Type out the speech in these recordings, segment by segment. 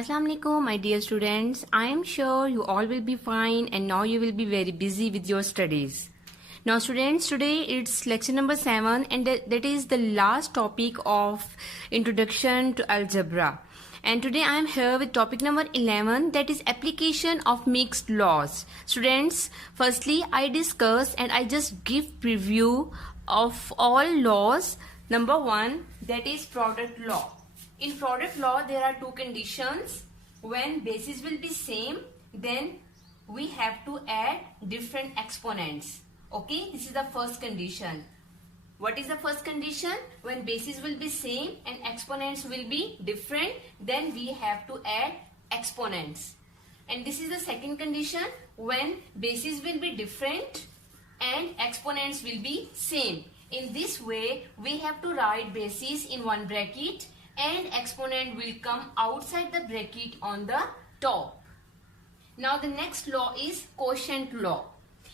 Assalamu alaikum, my dear students. I am sure you all will be fine and now you will be very busy with your studies. Now students, today it's lecture number 7 and that is the last topic of introduction to algebra. And today I am here with topic number 11, that is application of mixed laws. Students, firstly I discuss and I just give preview of all laws. Number 1, that is product law. In product law, there are two conditions. When bases will be same, then we have to add different exponents. Okay, this is the first condition. What is the first condition? When bases will be same and exponents will be different, then we have to add exponents. And this is the second condition. When bases will be different and exponents will be same. In this way, we have to write bases in one bracket and exponent will come outside the bracket on the top. Now the next law is quotient law.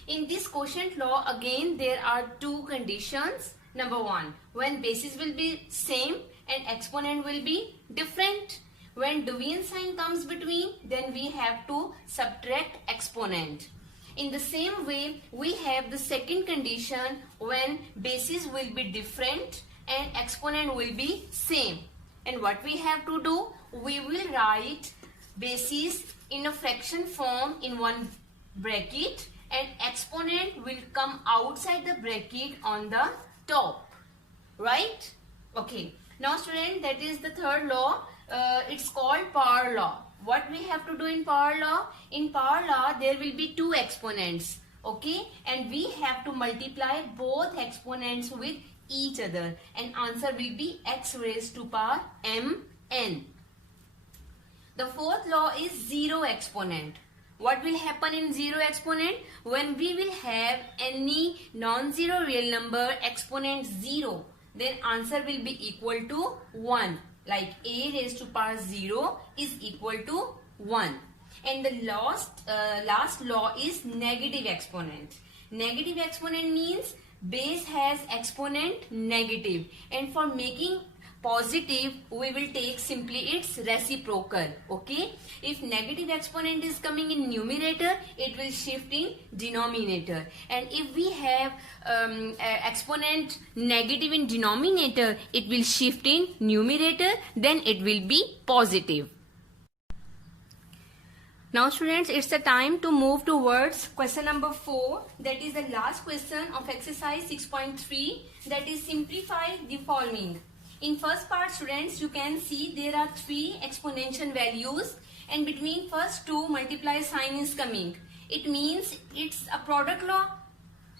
In this quotient law, again there are two conditions. Number 1, when bases will be same and exponent will be different. When division sign comes between, then we have to subtract exponent. In the same way, we have the second condition when bases will be different and exponent will be same. And what we have to do? We will write bases in a fraction form in one bracket and exponent will come outside the bracket on the top. Right? Okay. Now student, that is the third law. It's called power law. What we have to do in power law? In power law, there will be two exponents. Okay? And we have to multiply both exponents with each other and answer will be x raised to power mn. The fourth law is zero exponent. What will happen in zero exponent? When we will have any non-zero real number exponent 0, then answer will be equal to 1. Like a raised to power 0 is equal to 1. And the last law is negative exponent. Negative exponent means base has exponent negative, and for making positive we will take simply its reciprocal. Okay, if negative exponent is coming in numerator, it will shift in denominator, and if we have exponent negative in denominator, it will shift in numerator, then it will be positive. Now students, it's the time to move towards question number 4. That is the last question of exercise 6.3. That is simplify the following. In first part students, you can see there are 3 exponential values and between first 2 multiply sign is coming. It means it's a product law.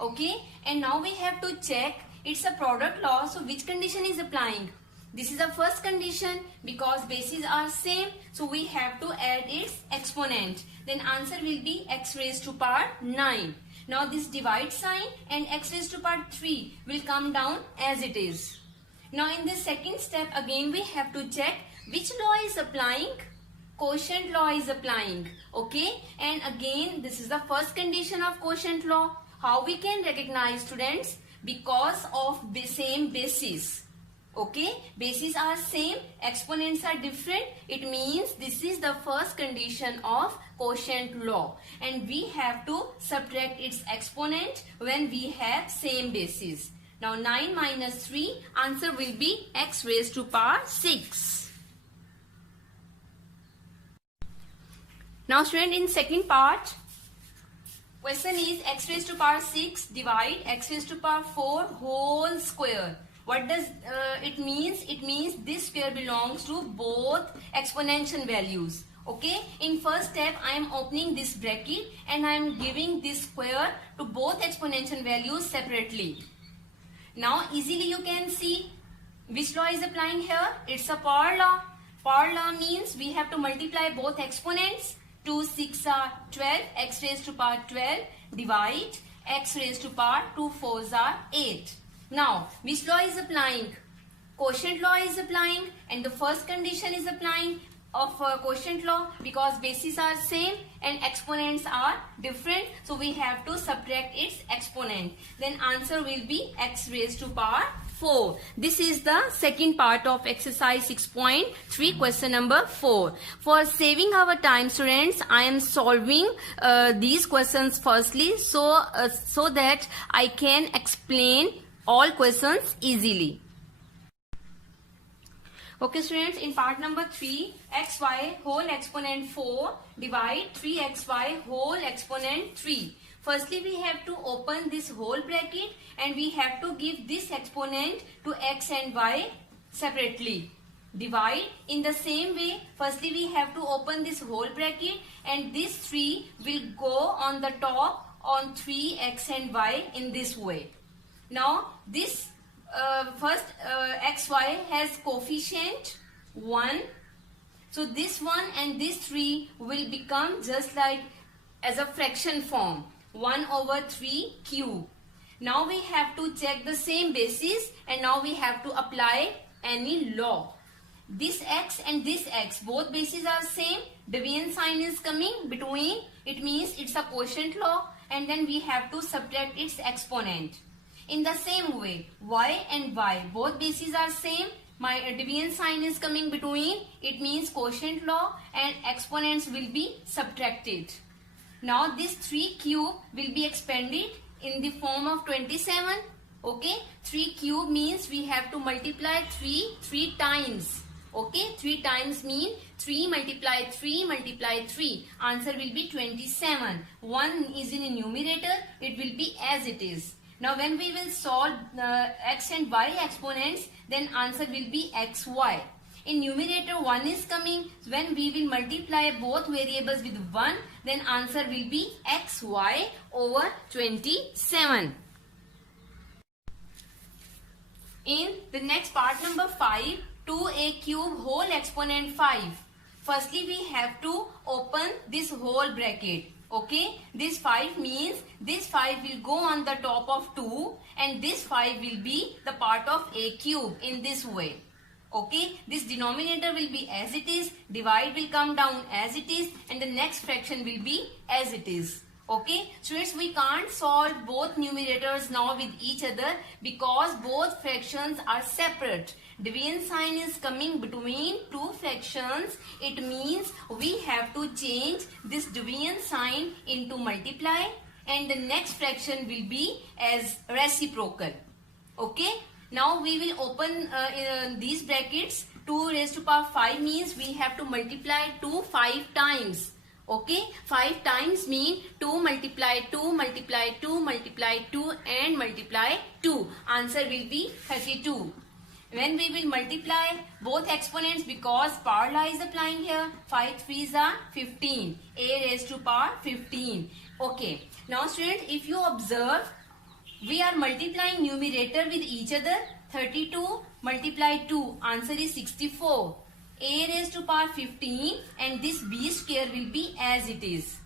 Okay, and now we have to check it's a product law, so which condition is applying? This is the first condition because bases are same, so we have to add its exponent. Then answer will be x raised to power 9. Now this divide sign and x raised to power 3 will come down as it is. Now in this second step again we have to check which law is applying. Quotient law is applying. Okay, and again this is the first condition of quotient law. How we can recognize students? Because of the same basis. Okay, bases are same, exponents are different. It means this is the first condition of quotient law, and we have to subtract its exponent when we have same basis. Now 9 minus 3, answer will be x raised to power 6. Now student, in second part, question is x raised to power 6 divide x raised to power 4 whole square. What does it means? It means this square belongs to both exponential values. Okay, in first step I am opening this bracket and I am giving this square to both exponential values separately. Now easily you can see which law is applying here. It's a power law. Power law means we have to multiply both exponents. 2 6 are 12, x raised to power 12 divide x raised to power 2 4s are 8. Now, which law is applying? Quotient law is applying, and the first condition is applying of quotient law because bases are same and exponents are different. So, we have to subtract its exponent. Then answer will be x raised to power 4. This is the second part of exercise 6.3, question number 4. For saving our time, students, I am solving these questions firstly so that I can explain all questions easily. Okay students, in part number 3, xy whole exponent 4 divide 3xy whole exponent 3. Firstly, we have to open this whole bracket and we have to give this exponent to x and y separately. Divide in the same way. Firstly, we have to open this whole bracket and this 3 will go on the top on 3x and y in this way. Now, this first xy has coefficient 1. So this 1 and this 3 will become just like as a fraction form, 1 over 3 cube. Now we have to check the same basis and now we have to apply any law. This x and this x, both bases are same. Division sign is coming between. It means it's a quotient law, and then we have to subtract its exponent. In the same way, y and y, both bases are same. My division sign is coming between. It means quotient law and exponents will be subtracted. Now this 3 cube will be expanded in the form of 27. Okay, 3 cube means we have to multiply 3 times. Okay, 3 times mean 3 multiply 3 multiply 3. Answer will be 27. 1 is in numerator. It will be as it is. Now when we will solve x and y exponents, then answer will be xy. In numerator 1 is coming. When we will multiply both variables with 1, then answer will be xy over 27. In the next part number 5, 2a cube whole exponent 5. Firstly, we have to open this whole bracket. Okay, this 5 means this 5 will go on the top of 2 and this 5 will be the part of a cube in this way. Okay, this denominator will be as it is, divide will come down as it is, and the next fraction will be as it is. Okay, students, we can't solve both numerators now with each other because both fractions are separate. Division sign is coming between two fractions. It means we have to change this division sign into multiply and the next fraction will be as reciprocal. Okay, now we will open these brackets. 2 raised to power 5 means we have to multiply 2 5 times. Okay, 5 times mean 2 multiply 2 multiply 2 multiply 2 and multiply 2. Answer will be 32. When we will multiply both exponents, because power law is applying here, 5 3s are 15. A raised to power 15. Okay, now students, if you observe, we are multiplying numerator with each other. 32 multiply 2, answer is 64. A raised to power 15 and this b square will be as it is.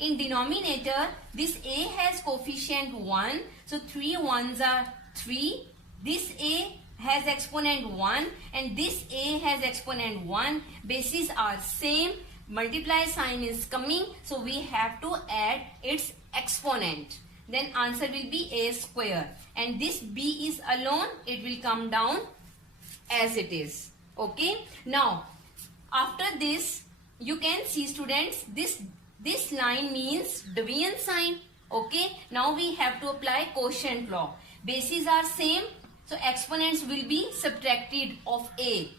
In denominator, this a has coefficient 1. So 3 1s are 3. This a has exponent 1 and this a has exponent 1. Bases are same. Multiply sign is coming. So we have to add its exponent. Then answer will be a square. And this b is alone. It will come down as it is. Okay. Now, after this, you can see students, this line means division sign. Okay. Now we have to apply quotient law. Bases are same. So exponents will be subtracted of a.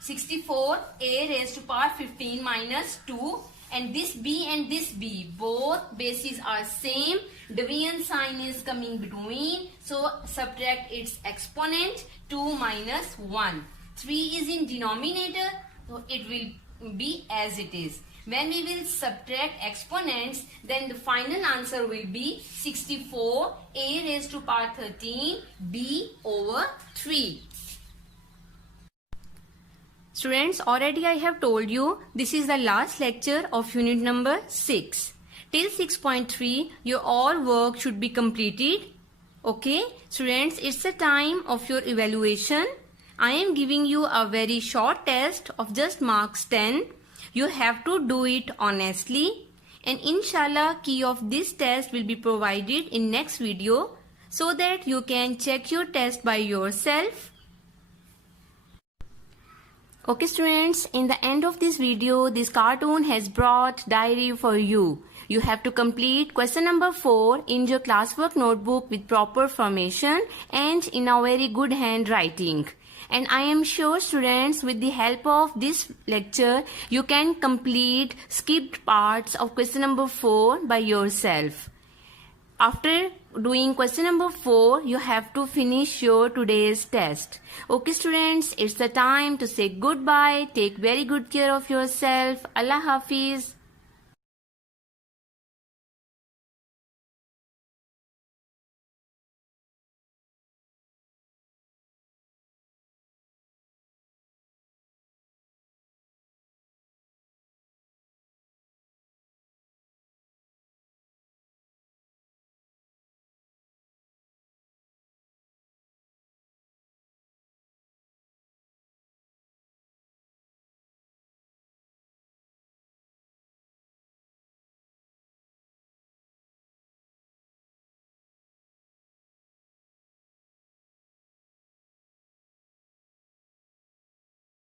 64 a raised to power 15 minus 2. And this b and this b, both bases are same. Division sign is coming between. So subtract its exponent. 2 minus 1. 3 is in denominator. So it will be as it is. When we will subtract exponents, then the final answer will be 64 a raised to power 13 b over 3. Students, already I have told you this is the last lecture of unit number 6. Till 6.3 your all work should be completed. Okay, students, it's the time of your evaluation. I am giving you a very short test of just marks 10. You have to do it honestly, and inshallah key of this test will be provided in next video. so that you can check your test by yourself. Okay students, in the end of this video, this cartoon has brought diary for you. You have to complete question number 4 in your classwork notebook with proper formation and in a very good handwriting. And I am sure students, with the help of this lecture, you can complete skipped parts of question number 4 by yourself. After doing question number 4, you have to finish your today's test. Okay students, it's the time to say goodbye. Take very good care of yourself. Allah Hafiz.